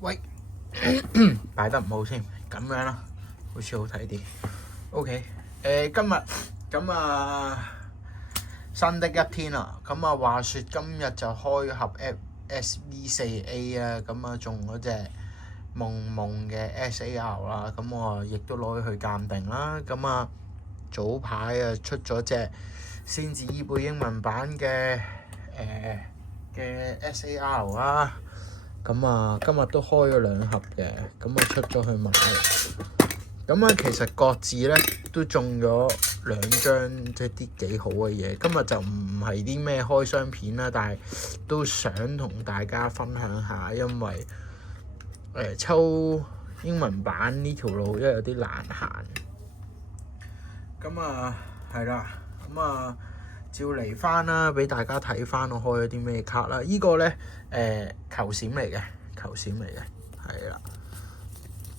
喂，擺得唔好先，咁樣啦，好似好睇啲。OK，今日咁新的一天啦，咁話說今日就開盒 SV4A 啊，咁中嗰隻夢嘅 SAR 啦，咁我亦都攞去鑑定啦，咁早排出咗隻先至伊貝英文版嘅SAR 啦。咁今日都開咗2盒嘅，咁我出咗去買。咁其實各自咧都中咗2張，即係啲幾好嘅嘢。今日就唔係啲咩開箱片啦，但係都想同大家分享下，因為抽英文版呢條路因為有啲難行。咁係啦，咁照嚟翻啦，俾大家睇翻我開咗啲咩卡啦。呢個咧球閃嚟嘅，係啦。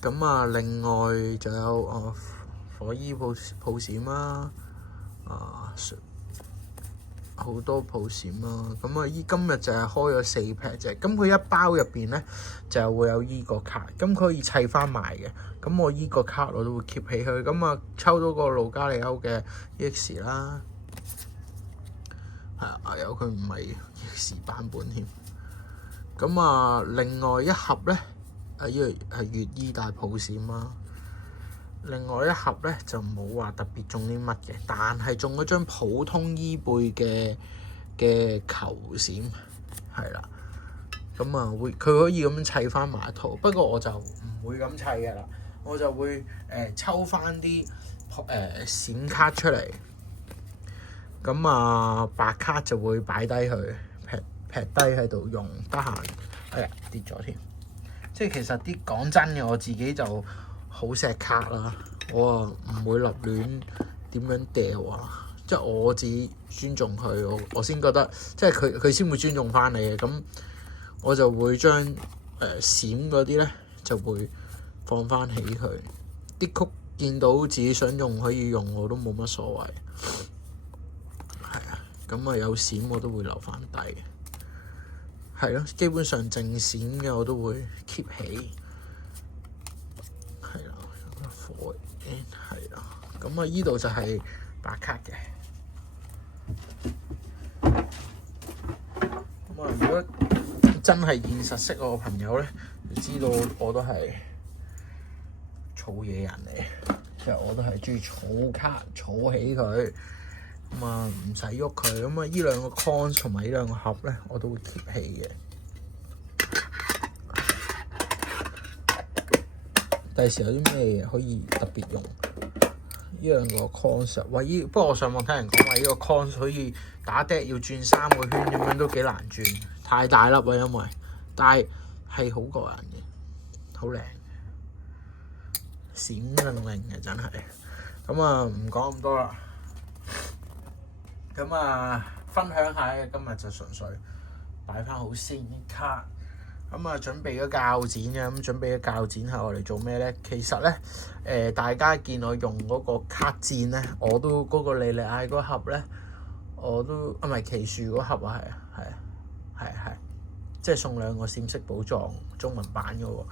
咁另外就有火衣鋪閃啦，好多鋪閃啦。咁今日就係開咗4 pack 啫。咁佢一包入邊咧就會有依個卡，咁佢可以砌翻埋嘅。咁我依個卡我都會 keep 起佢。咁抽到個路加利歐嘅 EX 啦。有佢唔係EX版本添。咁另外一盒咧，依個係粵醫大鋪閃啦。另外一盒咧就冇話特別中啲乜嘅，但係中咗張普通伊貝嘅球閃，係啦。咁佢可以咁樣砌翻埋一套，不過我就唔會咁砌嘅啦，我就會抽翻啲閃卡出嚟。咁白卡就會擺低佢，劈低喺度用，得閒。哎呀，跌咗添！即係其實講真嘅，我自己就好錫卡啦，我唔會立亂點樣掉啊！即係我自己尊重佢，我先覺得，即係佢先會尊重翻你嘅。咁我就會將閃嗰啲咧就會放翻起佢。啲曲見到自己想用可以用，我都冇乜所謂。咁有閃我都會留翻低，係咯，基本上正閃嘅我都會 keep 起，係啦，火係啦，咁依度就係白卡嘅。咁如果真係現實識我嘅朋友咧，就知道我都係儲嘢人嚟，即係我都係中意儲卡，儲起佢。咁唔使喐佢，咁依2個 con 同埋依2個盒咧，我都會 keep 起嘅。第時有啲咩嘢可以特別用？依2個 con 喂，不過我上網聽人講話依個 con 可以打笛要轉3個圈，咁樣都幾難轉，太大粒啊，因為，但係好過癮嘅，好靚，閃靈靈嘅真係。咁唔講咁多啦。咁分享下嘅，今日就純粹擺翻好先啲卡。準備咗鉸剪嘅，咁準備咗鉸剪係我嚟做咩咧？其實咧，大家見我用嗰個卡墊咧，我都嗰個莉莉艾嗰盒咧，我都唔係奇樹嗰盒啊，係，即係送2個閃色寶藏中文版嘅喎。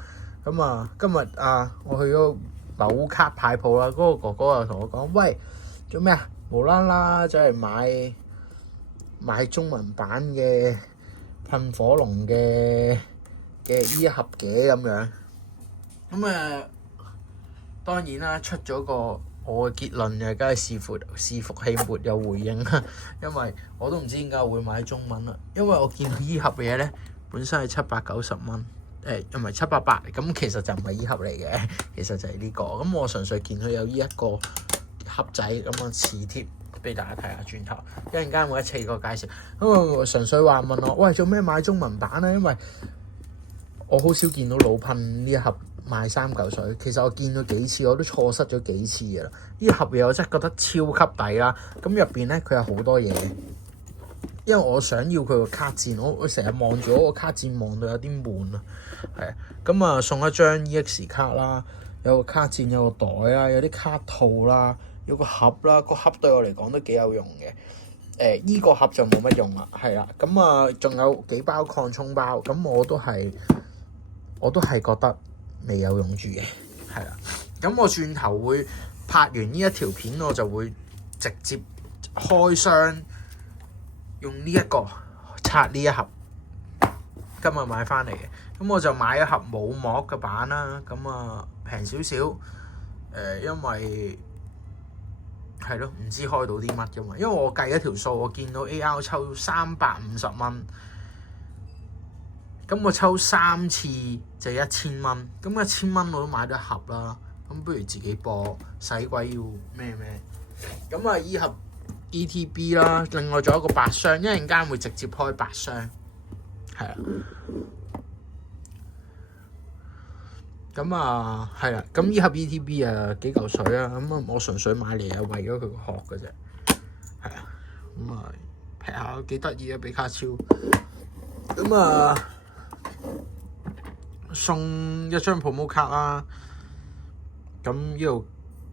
咁今日我去咗某卡牌鋪啦，嗰個哥哥又同我講：喂，做咩啊？無啦啦就係買中文版嘅噴火龍嘅依一盒嘅咁樣。當然啦，出咗個我嘅結論嘅，梗係伺服器沒有回應啦。因為我都唔知點解會買中文啦，因為我見到依盒嘢咧本身係790蚊，唔係780，咁其實就唔係依盒嚟嘅，其實就係呢個。咁我純粹見佢有依一個盒仔咁磁貼俾大家睇下，轉頭一陣間會一次過介紹。咁我純粹話問我，喂，做咩買中文版咧？因為我好少見到老噴呢一盒賣3嚿水，其實我見咗幾次，我都錯失咗幾次嘅啦。呢盒嘢我真係覺得超級抵啦。咁入邊咧佢有好多嘢，因為我想要佢個卡墊，我成日望住我個卡墊望到有啲悶啊。係咁送一張 EX 卡啦，有個卡墊，有個袋啦，有啲卡套啦。有個盒啦，個盒對我嚟講都幾有用嘅。依個盒就冇乜用啦，係啦。咁仲有幾包擴充包，咁我都係我都係覺得未有用住嘅，係啦。咁我轉頭會拍完呢一條片，我就會直接開箱，用呢一個拆呢一盒，今日買翻嚟嘅。咁我就買一盒冇膜嘅板啦，咁啊平少少，因為係咯，唔知開到啲乜㗎嘛。因為我計一條數，我見到 AR 抽350蚊，咁我抽3次就1000蚊，咁1000蚊我都買咗一盒啦。咁不如自己播，使鬼要咩？咁啊，依盒 ETB 啦，另外仲有一個白箱，一陣間會直接開白箱，係啦。咁啊，係啦，咁依盒 ETB 啊幾嚿水啊，咁啊我純粹買嚟係為咗佢個殼嘅啫，係啊，咁啊劈下幾得意啊，比卡超，咁啊送一張 promo 卡啦，咁呢度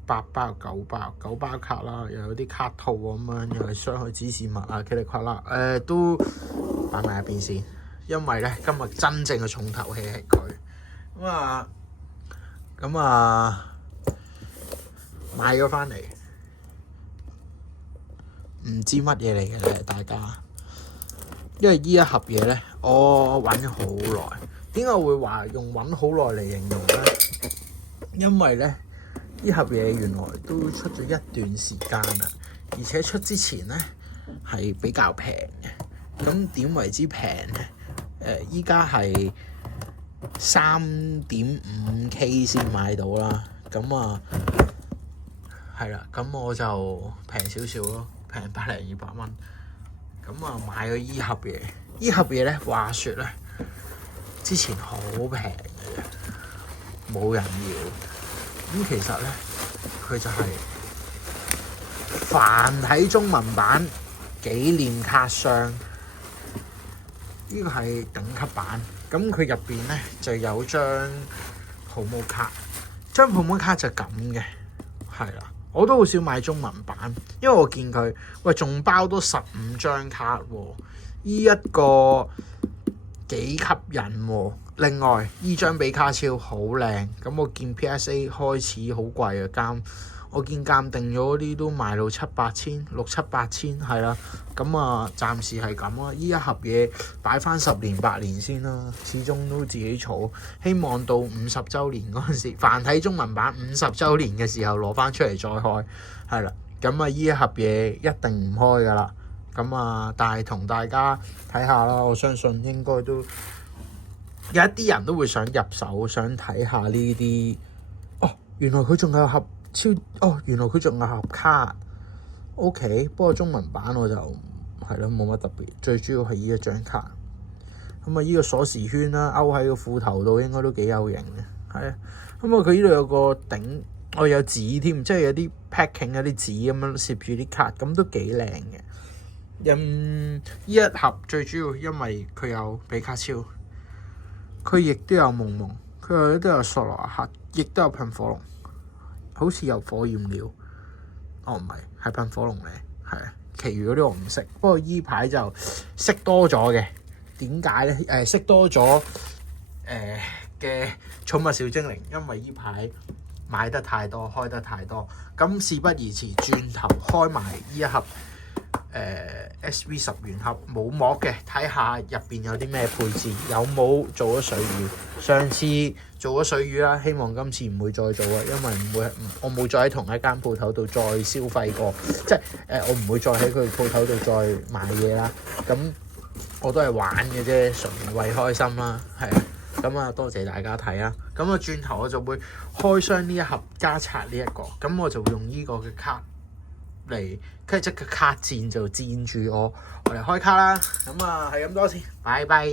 8包9包卡啦，又有啲卡套咁樣，又係傷害指示物啊，噼里啪啦，都擺埋入邊先，因為咧今日真正嘅重頭戲係佢，咁啊買咗翻嚟，唔知乜嘢嚟嘅咧，大家，因為呢一盒嘢咧，我揾咗好耐。點解會話用揾好耐嚟形容咧？因為咧呢盒嘢原來都出咗一段時間啦，而且出之前咧係比較平嘅。咁點為之平咧？依家係3.5K 先買到啦。咁啊係啦，咁我就平少少咯，平100零200蚊。咁啊買咗依盒嘢，依盒嘢咧話説咧，之前好平嘅啫，冇人要。咁其實咧，佢就係繁體中文版紀念卡箱，呢個係頂級版。咁佢入邊咧就有張 promo 卡，張 promo 卡就咁嘅，係啦。我都好少買中文版，因為我見佢喂仲包多15張卡喎，呢一個幾吸引喎。另外依張比卡超好靚，咁我見 PSA 開始好貴啊，我見鑑定咗啲都賣到7-8千，6、7、8千係啦。咁啊暫時係咁啦，依一盒嘢擺翻10年8年先啦，始終都自己儲，希望到50週年嗰陣時，繁體中文版50週年嘅時候攞翻出嚟再開，係啦。咁啊依一盒嘢一定唔開噶啦，咁啊但係同大家睇下啦，我相信應該都有一啲人都會想入手，想睇下呢啲。原來佢仲有盒原來佢仲有盒卡。OK， 不過中文版我就係咯冇乜特別，最主要係呢一張卡。咁啊，呢個鎖匙圈啦，勾喺個褲頭度應該都幾有型嘅，係啊。咁啊，佢呢度有個頂，有紙添，即係有啲 packing 有啲紙咁樣攝住啲卡，咁都幾靚嘅。呢一盒最主要因為佢有比卡超，佢亦都有夢夢，佢都有索羅亞克，亦都有噴火龍，好似有火焰鳥。唔係，係噴火龍嚟，係啊。其餘嗰啲我唔識，不過依排就識多咗嘅。點解咧？識多咗嘅寵物小精靈，因為依排買得太多，開得太多，咁事不宜遲，轉頭開埋依一盒SV10元盒冇膜嘅，睇下入邊有啲咩配置，有冇做咗水魚？上次做咗水魚啦，希望今次唔會再做啦，因為我冇再喺同一間鋪頭度再消費過，即係我唔會再喺佢鋪頭度再買嘢啦。咁我都係玩嘅啫，純為開心啦，係啊。咁啊，多謝大家睇啊。咁啊，轉頭我就會開箱呢一盒加拆呢一個，咁我就會用呢個嘅卡嚟，跟住即個卡墊就墊住我嚟開卡啦。咁啊，係咁多先，拜拜。